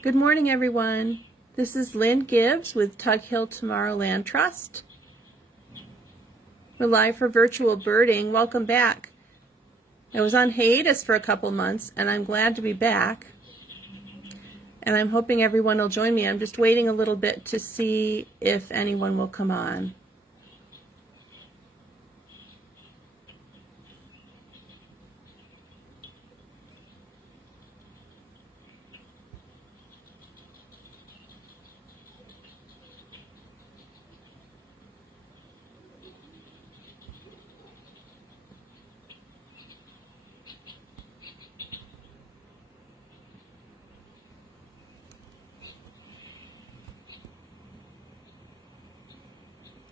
Good morning, everyone. This is Lynn Gibbs with Tug Hill Tomorrowland Trust. We're live for virtual birding. Welcome back. I was on hiatus for a couple months, and I'm glad to be back. And I'm hoping everyone will join me. I'm just waiting a little bit to see if anyone will come on.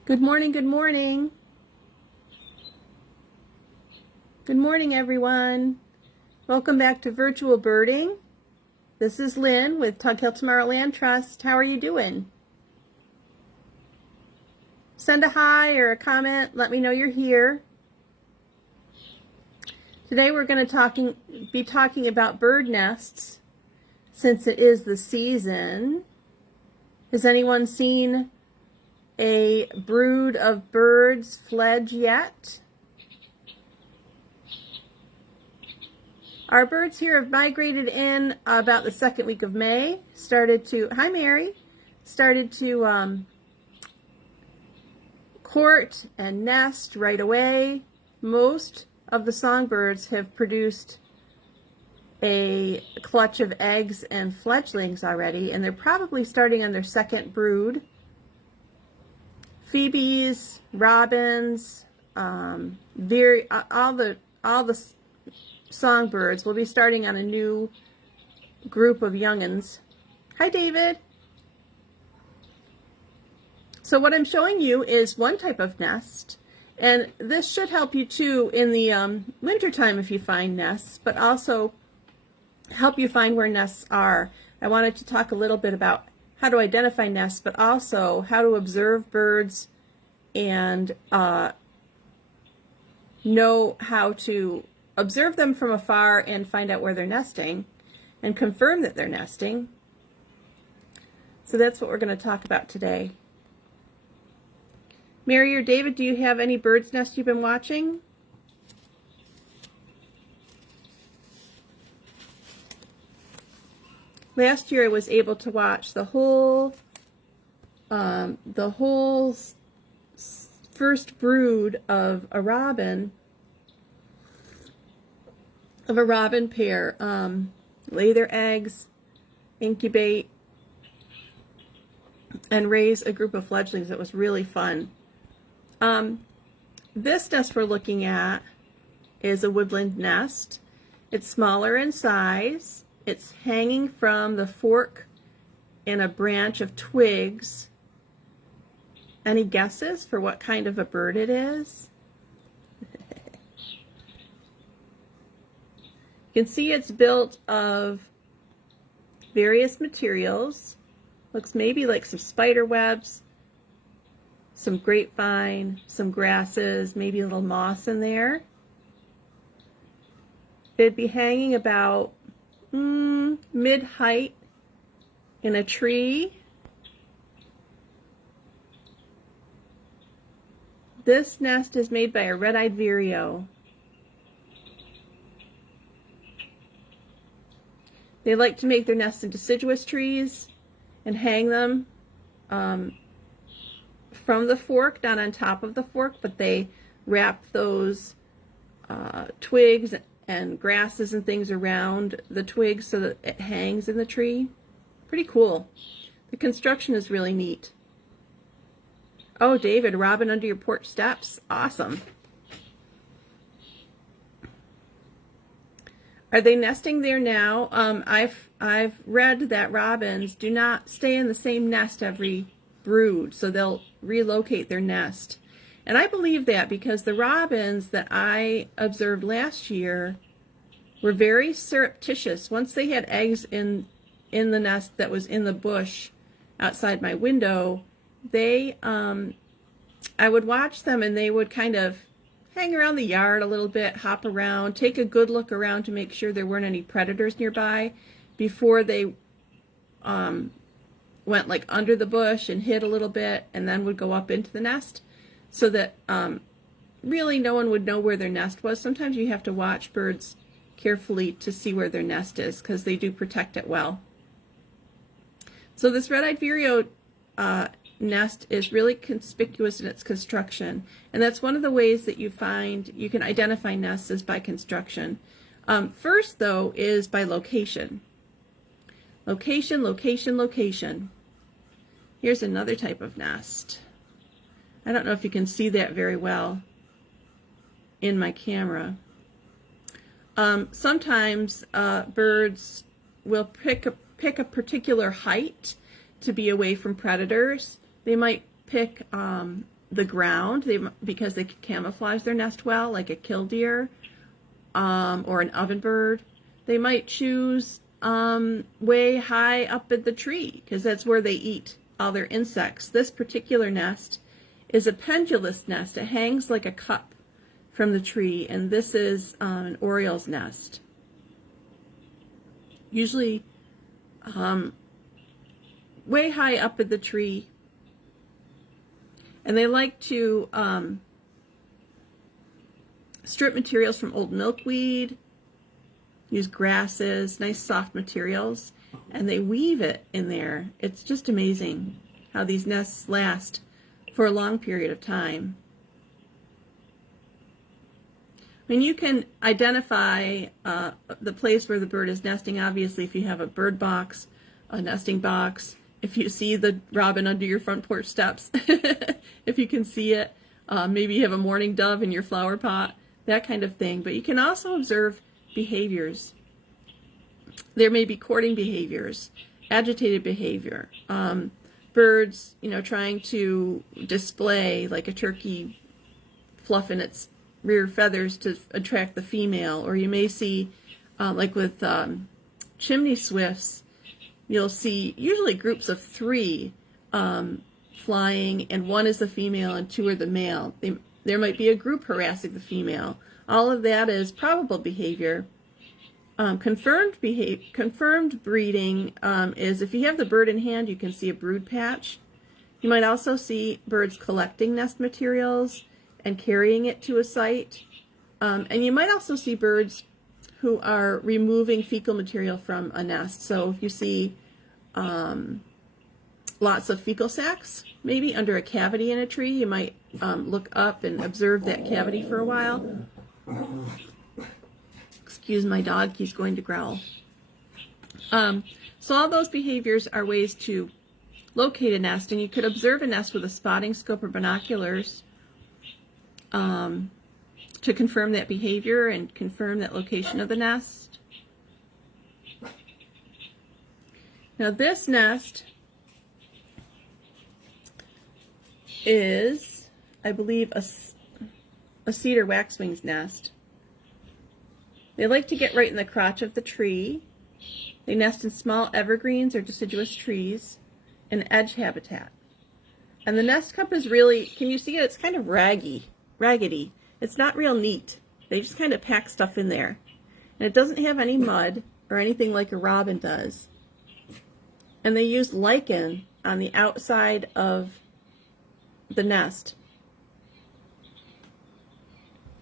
Good morning, good morning. Good morning, everyone. Welcome back to Virtual Birding. This is Lynn with Tug Hill Tomorrowland Trust. How are you doing? Send a hi or a comment. Let me know you're here. Today we're going to be talking about bird nests since it is the season. Has anyone seen a brood of birds fledge yet? Our birds here have migrated in about the second week of May. Hi Mary, started to court and nest right away. Most of the songbirds have produced a clutch of eggs and fledglings already, and they're probably starting on their second brood. Phoebes, robins, all the songbirds will be starting on a new group of young'uns. Hi, David. So what I'm showing you is one type of nest, and this should help you too in the wintertime if you find nests, but also help you find where nests are. I wanted to talk a little bit about how to identify nests, but also how to observe birds and know how to observe them from afar and find out where they're nesting and confirm that they're nesting. So that's what we're going to talk about today. Mary or David, do you have any bird's nest you've been watching? Last year I was able to watch the whole first brood of a robin pair lay their eggs, incubate, and raise a group of fledglings. It was really fun. This nest we're looking at is a woodland nest. It's smaller in size. It's hanging from the fork in a branch of twigs. Any guesses for what kind of a bird it is? You can see it's built of various materials. Looks maybe like some spider webs, some grapevine, some grasses, maybe a little moss in there. It'd be hanging about mid-height in a tree. This nest is made by a red-eyed vireo. They like to make their nests in deciduous trees and hang them from the fork, not on top of the fork, but they wrap those twigs and grasses and things around the twigs so that it hangs in the tree. Pretty cool. The construction is really neat. Oh, David, robin under your porch steps. Awesome. Are they nesting there now? I've read that robins do not stay in the same nest every brood, so they'll relocate their nest. And I believe that because the robins that I observed last year were very surreptitious. Once they had eggs in the nest that was in the bush outside my window, they I would watch them and they would kind of hang around the yard a little bit, hop around, take a good look around to make sure there weren't any predators nearby before they went like under the bush and hid a little bit and then would go up into the nest, so that really no one would know where their nest was. Sometimes you have to watch birds carefully to see where their nest is, because they do protect it well. So this red-eyed vireo nest is really conspicuous in its construction, and that's one of the ways that you can identify nests is by construction. First, though, is by location. Location, location, location. Here's another type of nest. I don't know if you can see that very well in my camera. Sometimes birds will pick a particular height to be away from predators. They might pick the ground because they can camouflage their nest well, like a killdeer or an ovenbird. They might choose way high up in the tree because that's where they eat all their insects. This particular nest is a pendulous nest. It hangs like a cup from the tree, and this is an oriole's nest. Usually way high up in the tree, and they like to strip materials from old milkweed, use grasses, nice soft materials, and they weave it in there. It's just amazing how these nests last for a long period of time. I mean, you can identify the place where the bird is nesting, obviously, if you have a bird box, a nesting box, if you see the robin under your front porch steps, if you can see it, maybe you have a mourning dove in your flower pot, that kind of thing. But you can also observe behaviors. There may be courting behaviors, agitated behavior, birds, trying to display, like a turkey fluffing its rear feathers to attract the female. Or you may see, like with chimney swifts, you'll see usually groups of 3 flying, and 1 is the female and 2 are the male. There might be a group harassing the female. All of that is probable behavior. Confirmed breeding is if you have the bird in hand, you can see a brood patch. You might also see birds collecting nest materials and carrying it to a site. And you might also see birds who are removing fecal material from a nest. So if you see lots of fecal sacs, maybe under a cavity in a tree, you might look up and observe that cavity for a while. Excuse my dog, he's going to growl. So all those behaviors are ways to locate a nest, and you could observe a nest with a spotting scope or binoculars to confirm that behavior and confirm that location of the nest. Now this nest is, I believe, a cedar waxwing's nest. They like to get right in the crotch of the tree. They nest in small evergreens or deciduous trees in edge habitat. And the nest cup is really, can you see it? It's kind of raggedy. It's not real neat. They just kind of pack stuff in there. And it doesn't have any mud or anything like a robin does. And they use lichen on the outside of the nest.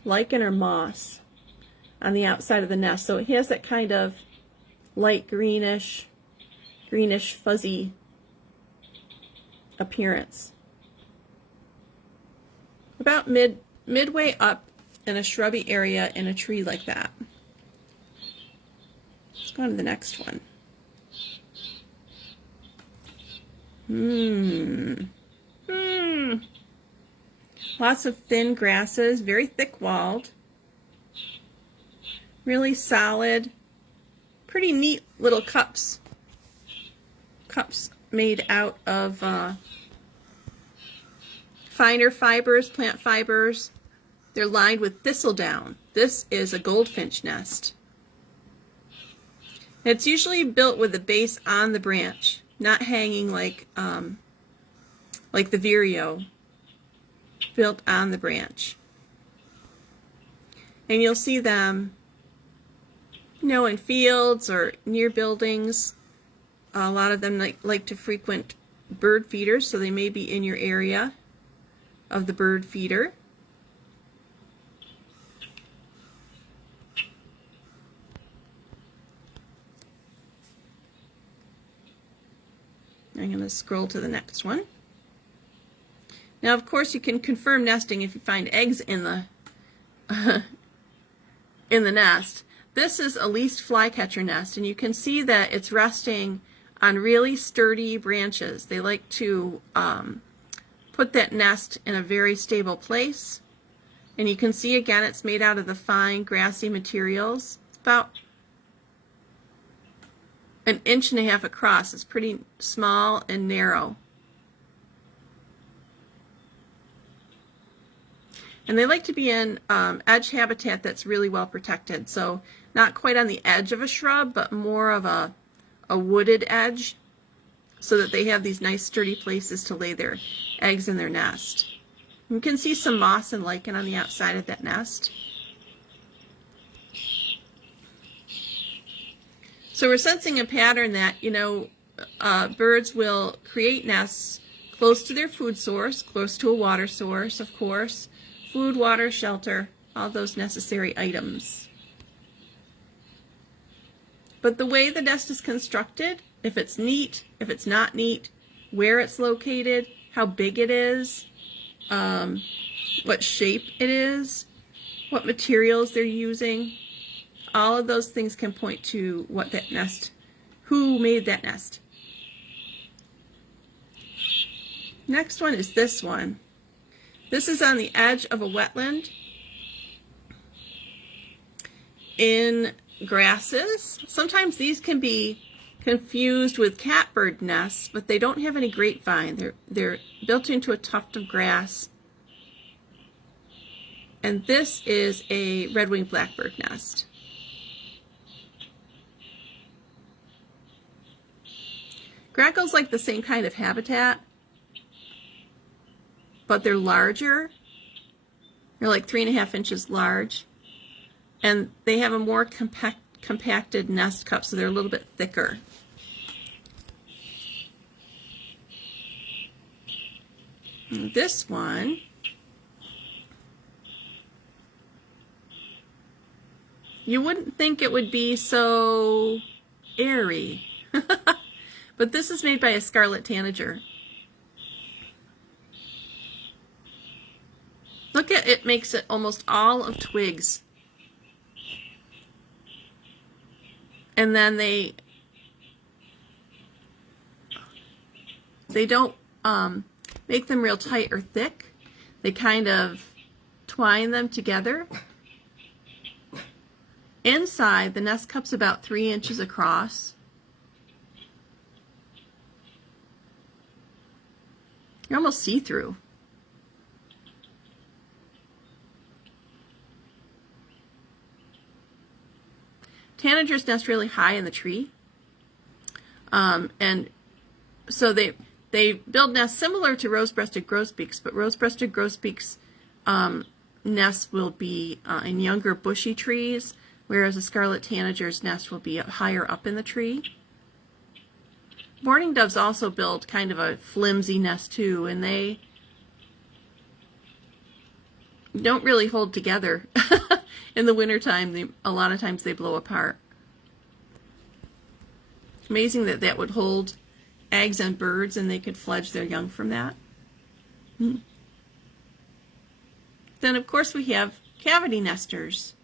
Lichen or moss on the outside of the nest. So it has that kind of light greenish fuzzy appearance. About midway up in a shrubby area in a tree like that. Let's go on to the next one. Lots of thin grasses, very thick-walled. Really solid, pretty neat little cups. Cups made out of finer fibers, plant fibers. They're lined with thistledown. This is a goldfinch nest. It's usually built with the base on the branch, not hanging like the vireo, built on the branch. And you'll see them in fields or near buildings. A lot of them like to frequent bird feeders, so they may be in your area of the bird feeder. I'm going to scroll to the next one. Now, of course, you can confirm nesting if you find eggs in the in the nest. This is a least flycatcher nest, and you can see that it's resting on really sturdy branches. They like to put that nest in a very stable place. And you can see again it's made out of the fine grassy materials. It's about 1.5 inches across. It's pretty small and narrow. And they like to be in edge habitat that's really well protected. So not quite on the edge of a shrub, but more of a wooded edge, so that they have these nice sturdy places to lay their eggs in their nest. You can see some moss and lichen on the outside of that nest. So we're sensing a pattern that, birds will create nests close to their food source, close to a water source, of course. Food, water, shelter, all those necessary items. But the way the nest is constructed, if it's neat, if it's not neat, where it's located, how big it is, what shape it is, what materials they're using, all of those things can point to what that nest, who made that nest. Next one is this one. This is on the edge of a wetland in grasses. Sometimes these can be confused with catbird nests, but they don't have any grapevine. They're built into a tuft of grass. And this is a red-winged blackbird nest. Grackles like the same kind of habitat, but they're larger. They're like 3.5 inches large. And they have a more compacted nest cup, so they're a little bit thicker. And this one, you wouldn't think it would be so airy. But this is made by a scarlet tanager. Look at it, makes it almost all of twigs. And then they don't make them real tight or thick. They kind of twine them together. Inside, the nest cup's about 3 inches across. You're almost see-through. Tanagers nest really high in the tree, and so they build nests similar to rose-breasted grosbeaks, but rose-breasted grosbeaks nests will be in younger bushy trees, whereas a scarlet tanager's nest will be higher up in the tree. Mourning doves also build kind of a flimsy nest too, and they don't really hold together. In the wintertime, a lot of times they blow apart. Amazing that that would hold eggs and birds, and they could fledge their young from that. Then, of course, we have cavity nesters.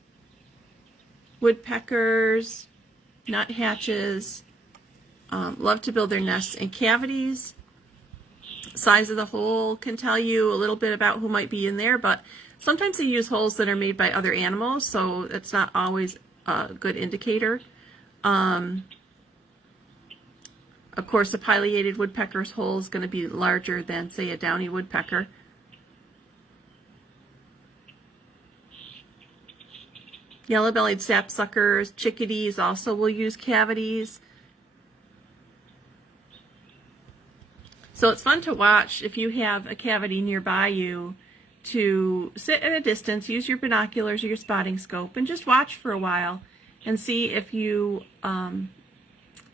Woodpeckers, nuthatches, love to build their nests in cavities. Size of the hole can tell you a little bit about who might be in there, but sometimes they use holes that are made by other animals, so it's not always a good indicator. Of course, a pileated woodpecker's hole is going to be larger than, say, a downy woodpecker. Yellow-bellied sapsuckers, chickadees also will use cavities. So it's fun to watch if you have a cavity nearby you, to sit at a distance, use your binoculars or your spotting scope, and just watch for a while and see if you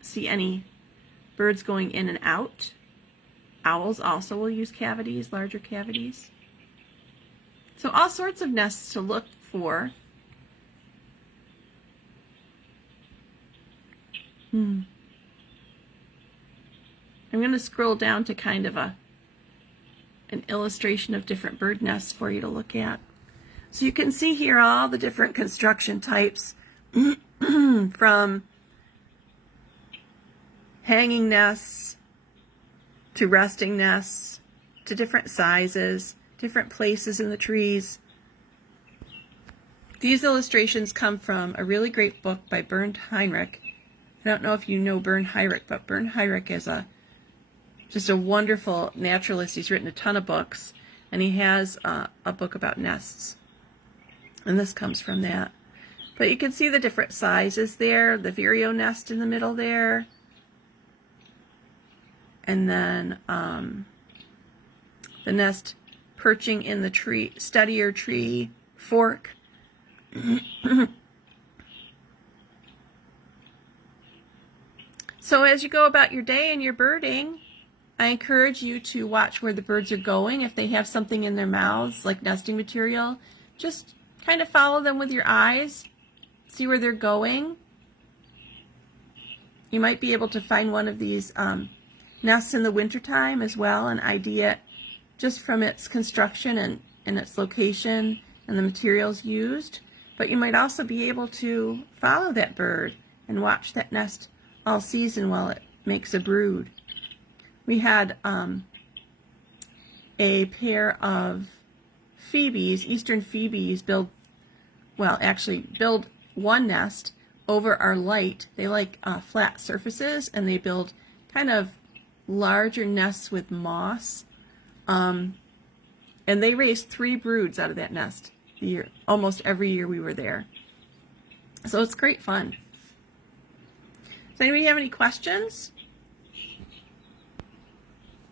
see any birds going in and out. Owls also will use cavities, larger cavities. So all sorts of nests to look for. I'm going to scroll down to kind of an illustration of different bird nests for you to look at. So you can see here all the different construction types from hanging nests to resting nests to different sizes, different places in the trees. These illustrations come from a really great book by Bernd Heinrich. I don't know if you know Bernd Heinrich, but Bernd Heinrich is just a wonderful naturalist. He's written a ton of books, and he has a book about nests. And this comes from that. But you can see the different sizes there, the vireo nest in the middle there. And then the nest perching in the tree, steadier tree fork. So as you go about your day and your birding, I encourage you to watch where the birds are going. If they have something in their mouths, like nesting material, just kind of follow them with your eyes. See where they're going. You might be able to find one of these nests in the wintertime as well and ID it just from its construction and its location and the materials used. But you might also be able to follow that bird and watch that nest all season while it makes a brood. We had a pair of phoebes, eastern phoebes, build one nest over our light. They like flat surfaces, and they build kind of larger nests with moss. And they raised 3 broods out of that nest almost every year we were there. So it's great fun. Does anybody have any questions?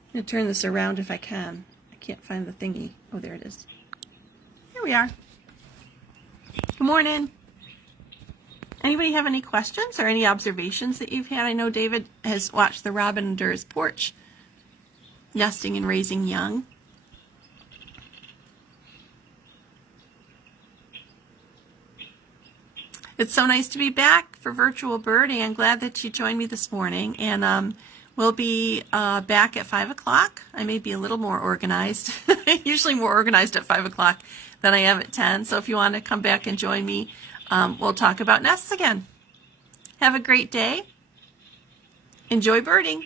I'm going to turn this around if I can. I can't find the thingy. Oh, there it is. Here we are. Good morning. Anybody have any questions or any observations that you've had? I know David has watched the robin under his porch, nesting and raising young. It's so nice to be back for virtual birding. I'm glad that you joined me this morning, and we'll be back at 5 o'clock. I may be a little more organized, usually more organized at 5 o'clock than I am at 10. So if you want to come back and join me, we'll talk about nests again. Have a great day. Enjoy birding.